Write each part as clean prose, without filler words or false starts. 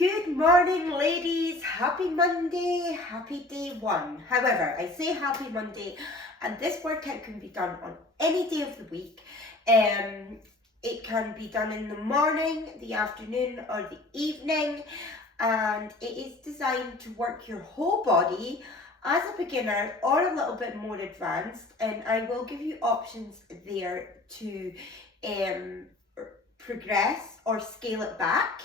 Good morning, ladies. Happy Monday. Happy day one. However, I say happy Monday, and this workout can be done on any day of the week. It can be done in the morning, the afternoon, or the evening, and it is designed to work your whole body as a beginner or a little bit more advanced. And I will give you options there to progress or scale it back.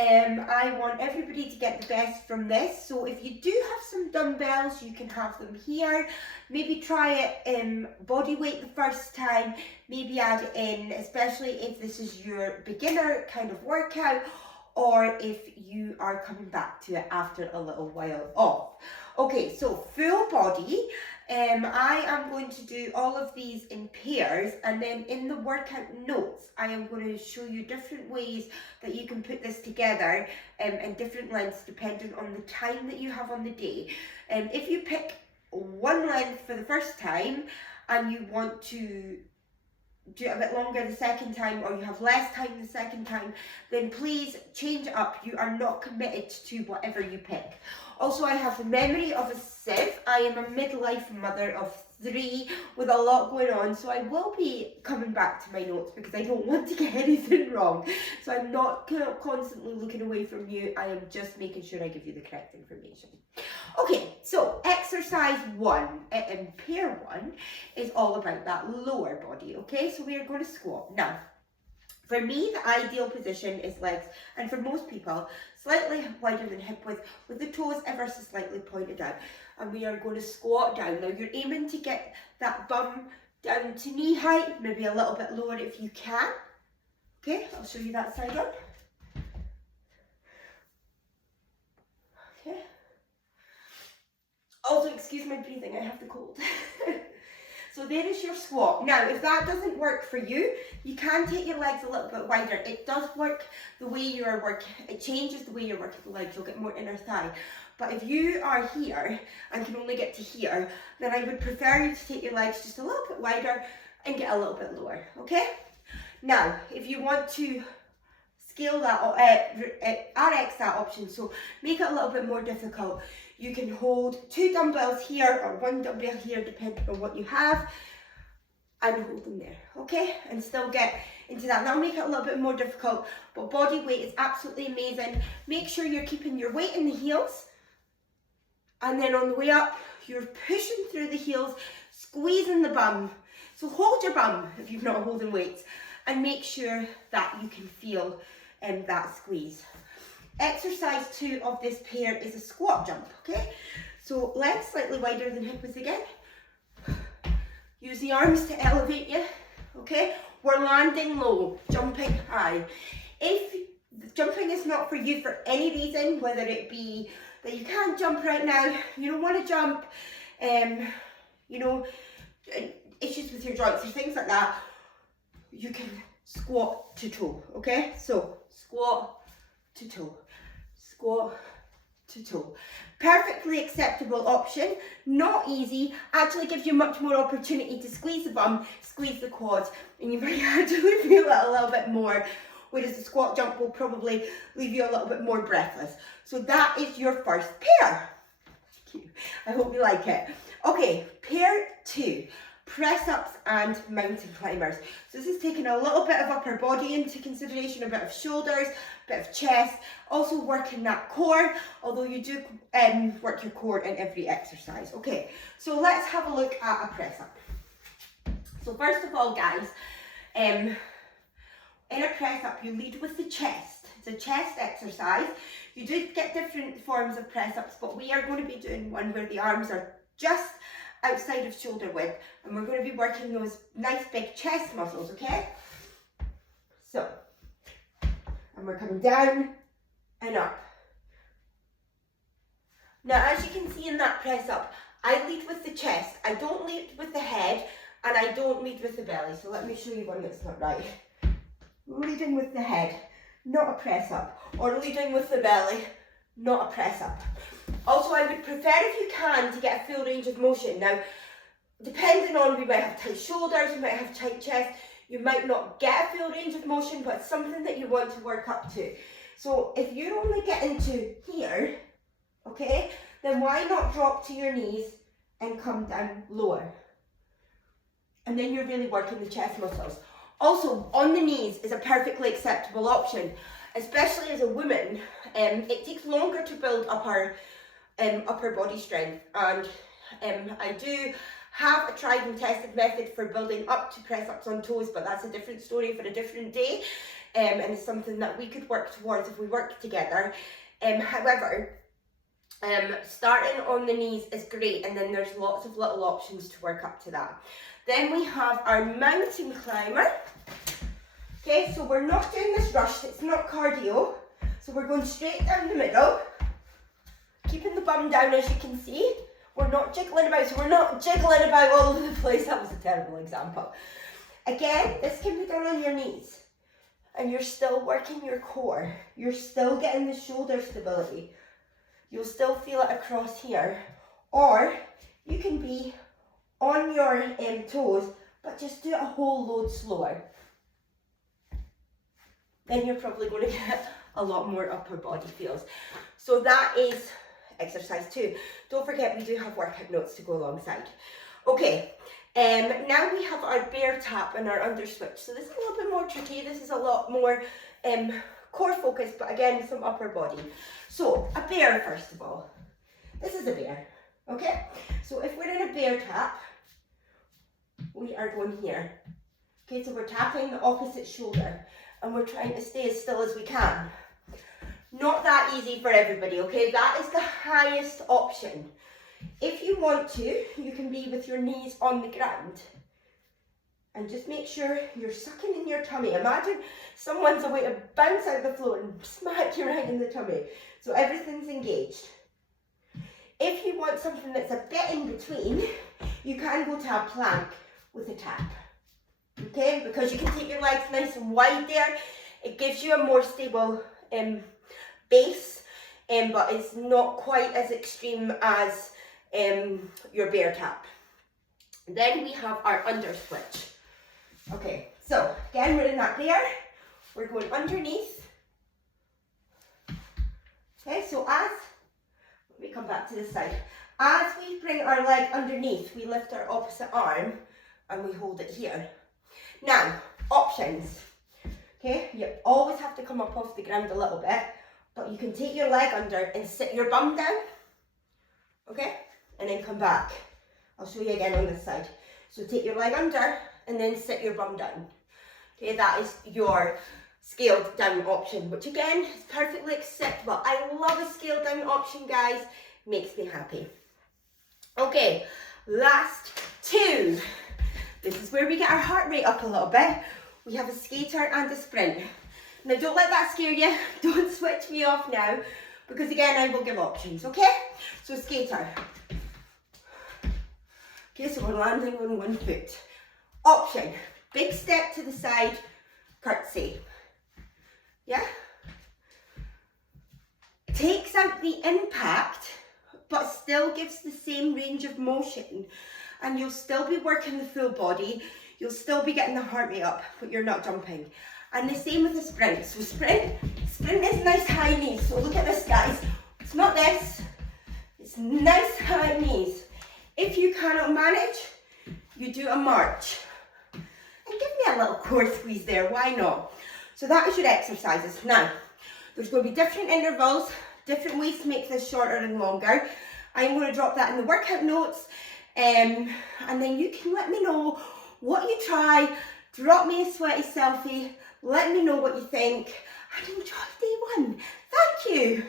I want everybody to get the best from this, so if you do have some dumbbells, you can have them here. Maybe try it body weight the first time, maybe add it in, especially if this is your beginner kind of workout, or if you are coming back to it after a little while off. Okay, so full body. I am going to do all of these in pairs, and then in the workout notes I am going to show you different ways that you can put this together in different lengths depending on the time that you have on the day. If you pick one length for the first time and you want to do it a bit longer the second time, or you have less time the second time, then please change it up. You are not committed to whatever you pick. Also, I have the memory of a sieve. I am a midlife mother of 3 with a lot going on, so I will be coming back to my notes because I don't want to get anything wrong. So I'm not constantly looking away from you. I am just making sure I give you the correct information. Okay, so exercise 1 in pair 1 is all about that lower body, okay? So we are going to squat. Now, for me, the ideal position is legs, and for most people, slightly wider than hip width, with the toes ever so slightly pointed out. And we are going to squat down. Now, you're aiming to get that bum down to knee height, maybe a little bit lower if you can. Okay, I'll show you that side up. Okay. Also, excuse my breathing, I have the cold. So there is your squat. Now, if that doesn't work for you, you can take your legs a little bit wider. It does work the way you are working. It changes the way you're working the legs. You'll get more inner thigh. But if you are here and can only get to here, then I would prefer you to take your legs just a little bit wider and get a little bit lower, okay? Now, if you want to scale that, RX that option, so make it a little bit more difficult, you can hold 2 dumbbells here or 1 dumbbell here, depending on what you have, and hold them there, okay? And still get into that. That'll make it a little bit more difficult, but body weight is absolutely amazing. Make sure you're keeping your weight in the heels, and then on the way up, you're pushing through the heels, squeezing the bum. So hold your bum if you're not holding weights, and make sure that you can feel that squeeze. Exercise 2 of this pair is a squat jump, okay? So legs slightly wider than hip width again. Use the arms to elevate you, okay? We're landing low, jumping high. If jumping is not for you for any reason, whether it be that you can't jump right now, you don't want to jump, you know, issues with your joints or things like that, you can squat to toe, okay? So squat to toe, squat to toe. Perfectly acceptable option, not easy, actually gives you much more opportunity to squeeze the bum, squeeze the quads, and you might actually feel it a little bit more, whereas the squat jump will probably leave you a little bit more breathless. So that is your first pair. I hope you like it. Okay, pair 2. Press ups and mountain climbers. So this is taking a little bit of upper body into consideration, a bit of shoulders, a bit of chest, also working that core, although you do work your core in every exercise. Okay, so let's have a look at a press up. So first of all, guys, in a press up, you lead with the chest. It's a chest exercise. You do get different forms of press ups, but we are going to be doing one where the arms are just outside of shoulder width, and we're going to be working those nice big chest muscles, okay? So, and we're coming down and up. Now, as you can see in that press up, I lead with the chest. I don't lead with the head, and I don't lead with the belly. So let me show you one that's not right. Leading with the head, not a press up, or leading with the belly, not a press up. Also, I would prefer, if you can, to get a full range of motion. Now, depending on, we might have tight shoulders, we might have tight chest, you might not get a full range of motion, but it's something that you want to work up to. So if you're only getting to here, okay, then why not drop to your knees and come down lower? And then you're really working the chest muscles. Also, on the knees is a perfectly acceptable option, especially as a woman. It takes longer to build up our upper body strength, and I do have a tried and tested method for building up to press ups on toes, but that's a different story for a different day, and it's something that we could work towards if we work together. However, starting on the knees is great, and then there's lots of little options to work up to that. Then we have our mountain climber. Okay, so we're not doing this rushed, it's not cardio. So we're going straight down the middle, keeping the bum down as you can see. We're not jiggling about, so we're not jiggling about all over the place. That was a terrible example. Again, this can be done on your knees, and you're still working your core. You're still getting the shoulder stability. You'll still feel it across here. Or you can be on your toes, but just do it a whole load slower. Then you're probably going to get a lot more upper body feels. So that is exercise 2. Don't forget, we do have workout notes to go alongside. Okay, now we have our bear tap and our under switch. So this is a little bit more tricky. This is a lot more core focused, but again, some upper body. So a bear, first of all. This is a bear, okay? So if we're in a bear tap, we are going here. Okay, so we're tapping the opposite shoulder, and we're trying to stay as still as we can. Not that easy for everybody, okay? That is the highest option. If you want to, you can be with your knees on the ground. And just make sure you're sucking in your tummy. Imagine someone's about to bounce out the floor and smack you right in the tummy. So everything's engaged. If you want something that's a bit in between, you can go to a plank with a tap. Okay, because you can take your legs nice and wide there. It gives you a more stable base, but it's not quite as extreme as your bear tap. Then we have our under switch. Okay, so again, we're in that bear. We're going underneath. Okay, so let me come back to this side. As we bring our leg underneath, we lift our opposite arm and we hold it here. Now, options. Okay, you always have to come up off the ground a little bit, but you can take your leg under and sit your bum down. Okay, and then come back. I'll show you again on this side. So take your leg under and then sit your bum down. Okay, that is your scaled down option, which again is perfectly acceptable. I love a scaled down option, guys. Makes me happy. Okay, last 2. This is where we get our heart rate up a little bit. We have a skater and a sprint. Now don't let that scare you. Don't switch me off now, because again, I will give options, okay? So skater. Okay, so we're landing on one foot. Option, big step to the side, curtsy. Yeah? Takes out the impact, but still gives the same range of motion. And you'll still be working the full body. You'll still be getting the heart rate up, but you're not jumping. And the same with the sprint. So sprint is nice high knees. So look at this, guys. It's not this. It's nice high knees. If you cannot manage, you do a march. And give me a little core squeeze there, why not? So that is your exercises. Now, there's going to be different intervals, different ways to make this shorter and longer. I'm going to drop that in the workout notes. And then you can let me know what you try. Drop me a sweaty selfie. Let me know what you think. And enjoy day 1. Thank you.